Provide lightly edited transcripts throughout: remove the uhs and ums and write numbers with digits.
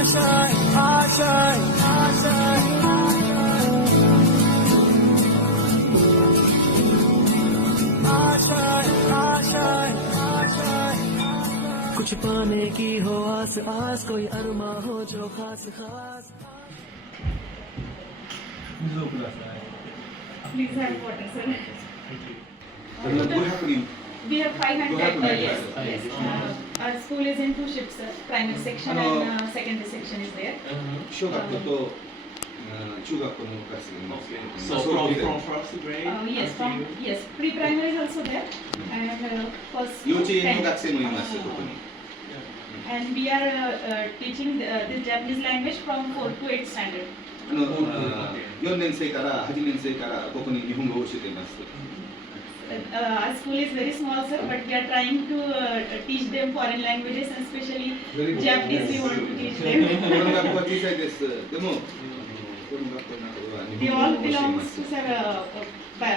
कुछ पाने की हो आस आस, कोई अरमा हो जो खास खास. Please have water, sir. We have 500. Yes, yes. Our school is in two shifts, sir. Primary section and secondary section is there. 小学校と中学校のクラスがいます。 So from first grade Yes, until yes. Pre-primary is also there, and first. 幼稚園の 10. 学生もいます、ここに。 And we are teaching this Japanese language from 4 to 8 standard. 4年生から8年生からここに日本語を教えています。 Our school is very small, sir, but we are trying to teach them foreign languages, and especially Japanese. We want to teach them. この学校は小さいです。でも、この学校の中では日 They 本 all 語を教え belongs ます to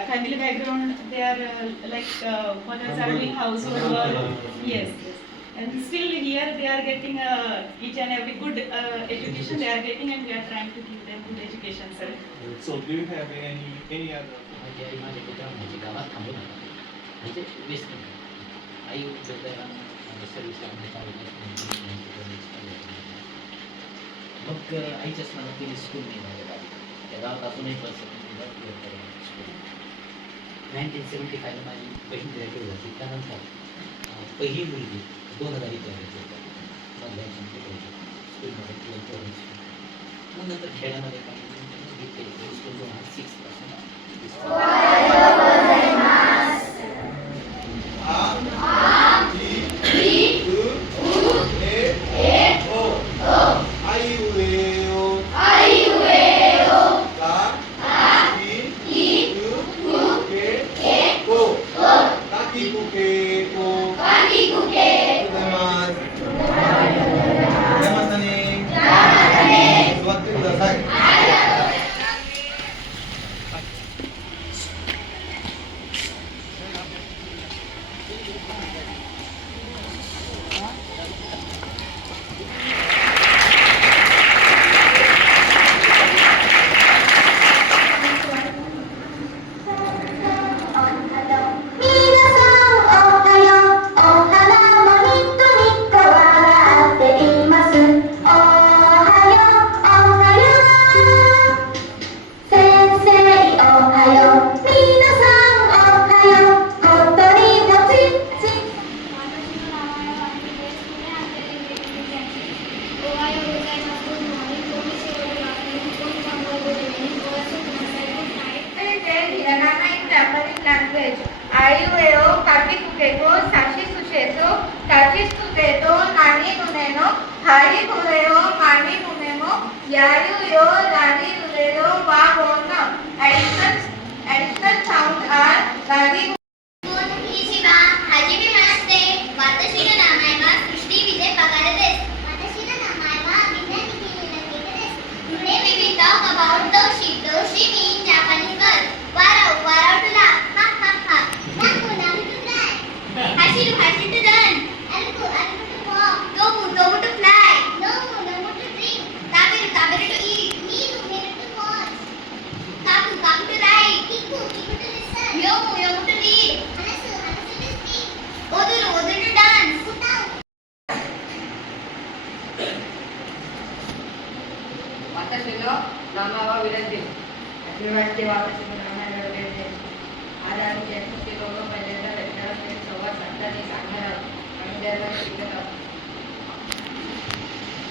family background. They are like mothers are doing household work. Yes, yes. And still here they are getting each and every good education they are getting, and we are trying to give them good education, sir. So do you have any other माझ्या मित्रांना माझ्या गावात थांबू नका म्हणजे waste आई जोपर्यंत माझ्या service मग आईच्या स्नानात केली स्कूल नाही माझ्या गावी त्या गावात असूनही स्कूल 1975 माझी बहीण ग्रॅज्युएट झाली त्यानंतर पहिली मुलगी 2000 मधल्या स्कूलमध्ये 12th मग नंतर खेड्यामध्ये काही school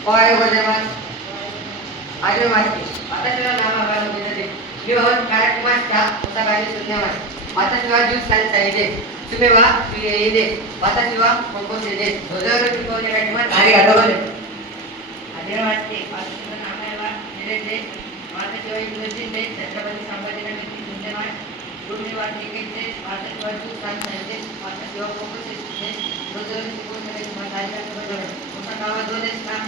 おはようございます。はじめまして。私の名前は野口です。日本から来ました。大阪に住んでます。私は13歳です。娘は水泳です。私は高校生です。どうぞよろしくお願いします。ありがとうございます。はじめまして。私の名前はミレンです。私はインド人です。छत्रपति संभाजीनगरに住んでます。娘は経験です。私は13歳です。私は高校生です。どうぞよろしくお願いします。ありがとうございます。大阪はどうですか？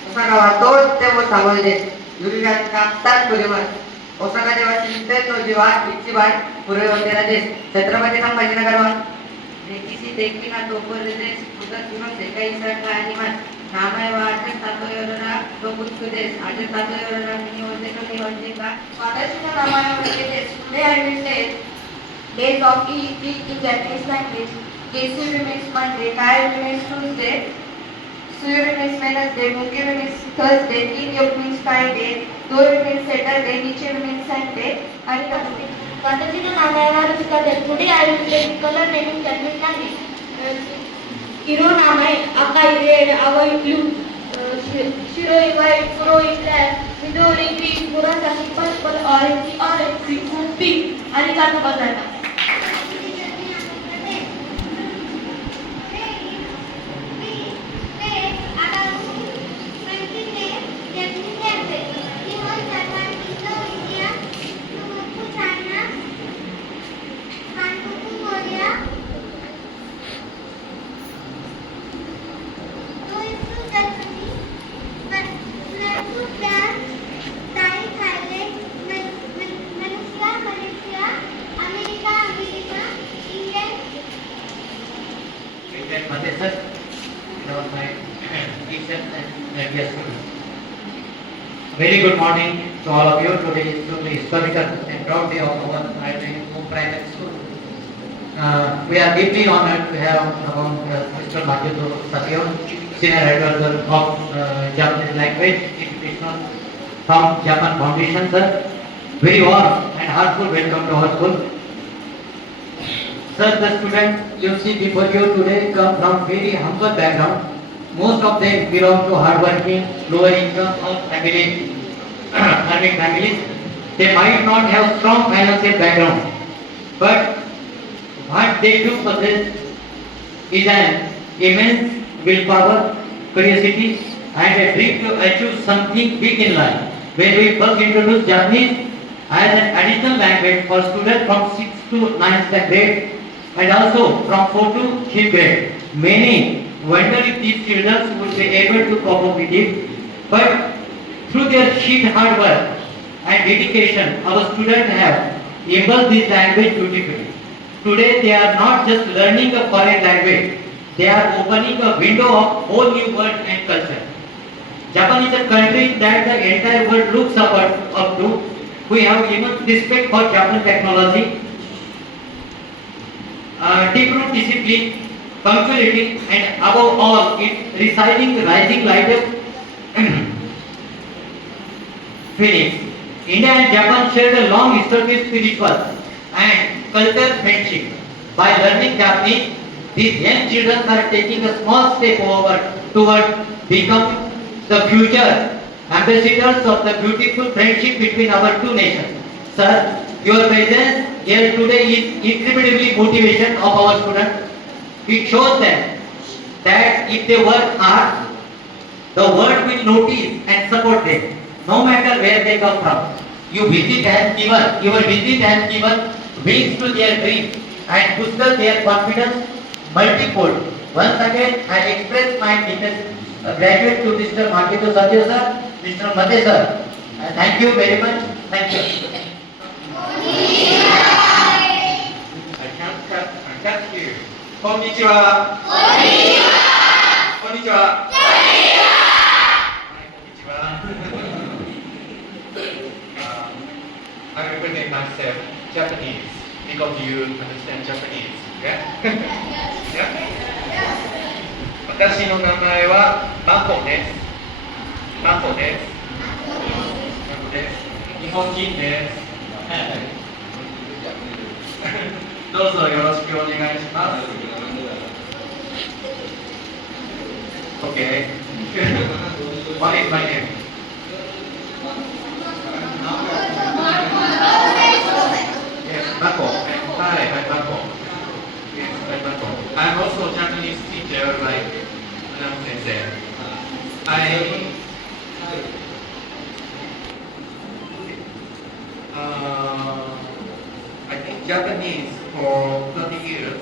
大阪はとっても寒いです。雪がたくさん降ります。大阪では新天王寺は一番古いお寺です。छत्रपति संभाजीनगरは歴史的なところです。2つの世界遺産があります。名前はアジャタトヨロラロブツです。アジャタトヨロラミニオゼカ日本人が私の名前をかけて Today I will say days of each week in Japanese language. Kesu remains Monday, Kai remains Tuesday, Su remains Wednesday, Muki remains Thursday, Kim Yok means Friday, Do remains Saturday, Nichi remains Sunday, Arigato. 私の名前はルスカです。Today I will say color name in Japanese language. 色名前赤いレッド、青いブルー、白いホワイト、黒いブラック、緑グリーン、紫、パープル、オレンジ、グリーン、ピンク。ありがとうございます。Very good morning to all of you. Today is truly historical and proud day of our primary school. We are deeply honored to have among Mr. Majuto Satyo, Senior Advisor of Japanese Language Institution from Japan Foundation, sir. Very warm and heartful welcome to our school. Sir, the students you see before you today come from very humble background. Most of them belong to hardworking, lower income or earning families. They might not have strong financial background, but what they do possess is an immense willpower, curiosity, and a dream to achieve something big in life. When we first introduced Japanese as an additional language for students from 6th to 9th grade and also from 4th to 5th grade, many wonder if these children would be able to cope up with it. But through their sheer hard work and dedication, our students have embraced this language beautifully. Today they are not just learning a foreign language, they are opening a window of whole new world and culture. Japan is a country that the entire world looks up to. We have immense respect for Japanese technology, deep-root discipline, punctuality, and above all, its rising light of Phoenix. India and Japan shared a long historical spiritual and cultural friendship. By learning Japanese, these young children are taking a small step toward becoming the future ambassadors of the beautiful friendship between our two nations. Sir, your presence here today is incredibly motivation of our students. It shows them that if they work hard, the world will notice and support them, no matter where they come from. Your visit has given wings to their dreams and boosted their confidence multifold. Once again, I express my deepest gratitude to Mr. Majuto Satyo sir, Mr. Mate sir. Thank you very much. Thank you. I can't hear. こんにちは。こんにちは。I represent myself Japanese because you understand Japanese. Yeah? Yeah? 私の名前はマコです。マコです。日本人です。どうぞよろしくお願いします。Okay. What is my name? Yes, Mako. Hi, I'm Mako. Yes, I'm Mako. I'm also a Japanese teacher like Madam Sensei. I think Japanese for 30 years,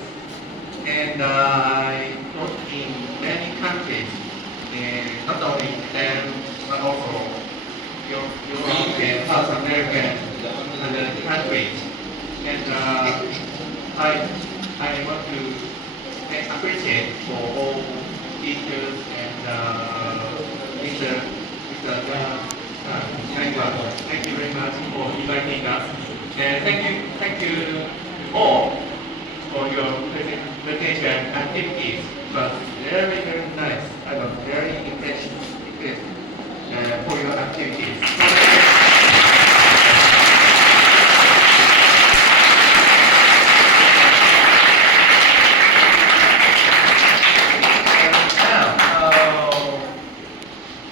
and I taught in many countries, not only Japan, but also Europe and South American countries. And I want to appreciate for all teachers and Mr. Sangwa. Thank you very much for inviting us. And thank you all for your presentation activities. It was very, very nice. I was very impressed for your activities. Now,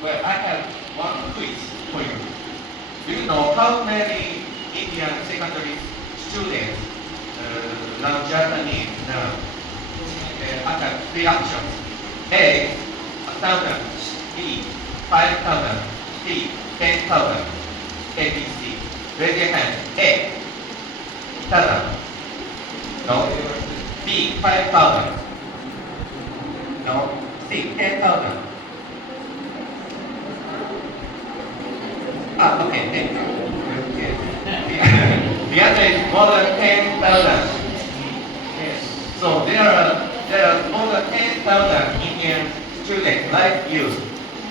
well, I have one quiz for you. Do you know how many Indian secondary students learn Japanese now? I have three options. A, 1,000. B, 5,000. C, 10,000. A, B, C. Raise your hand. A, 1,000. No. B, 5,000. No. C, 10,000. Okay, thank you. Yes. The answer is more than 10,000. Yes. So there are more than 10,000 Indian students like you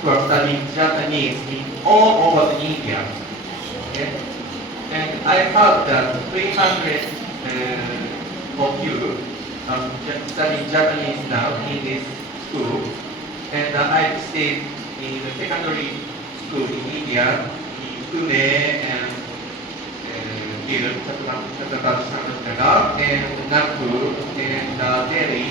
who are studying Japanese in all over the India. Okay? And I heard that 300 of you are studying Japanese now in this school. And I stayed in the secondary school in India, in Pune and here, Chhatrapati and Nagpur and Delhi.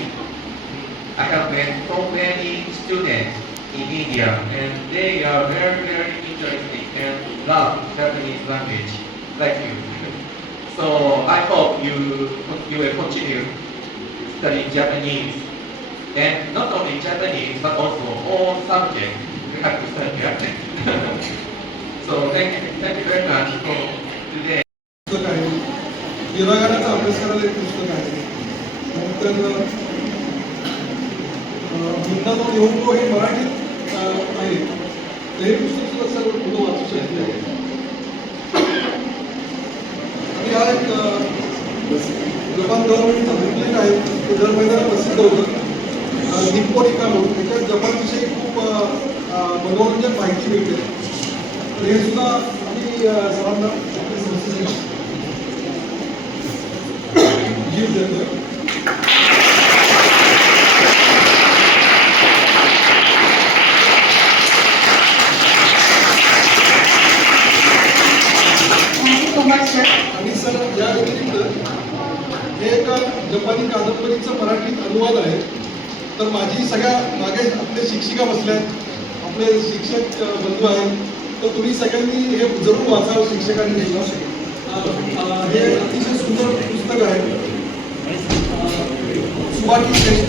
I have met so many students in India and they are very, very interested and love Japanese language like you. So I hope you will continue studying Japanese. And not only Japanese, but also all subjects you have to study Japanese. So thank you very much for today. पुस्तक आहे योगागाराचा अभ्यास करायला एक पुस्तक आहे नंतर वृंदावन योगो हे मराठीत आहे हे पुस्तक सुद्धा सर्व मुलं वाचू शकते आणि हा एक जपान गव्हर्नमेंटचा बुकलेट आहे ते दर महिन्याला प्रसिद्ध होतं निप्पोनिका म्हणून त्याच्यात जपानविषयी खूप मनोरंजक माहिती मिळते तर हे सुद्धा आम्ही सर्वांना जीव देतो आणि सर या व्यतिरिक्त हे एक जपानी कादंबरीचं मराठीत अनुवाद आहे तर माझी सगळ्या मागे आपले शिक्षिका बसल्या आहेत आपले शिक्षक बंधू आहेत तर तुम्ही सगळ्यांनी हे जरूर वाचावं शिक्षकांनी हे अतिशय सुंदर पुस्तक आहे सुभाष श्रेष्ठ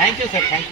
Thank you, sir. Thank you.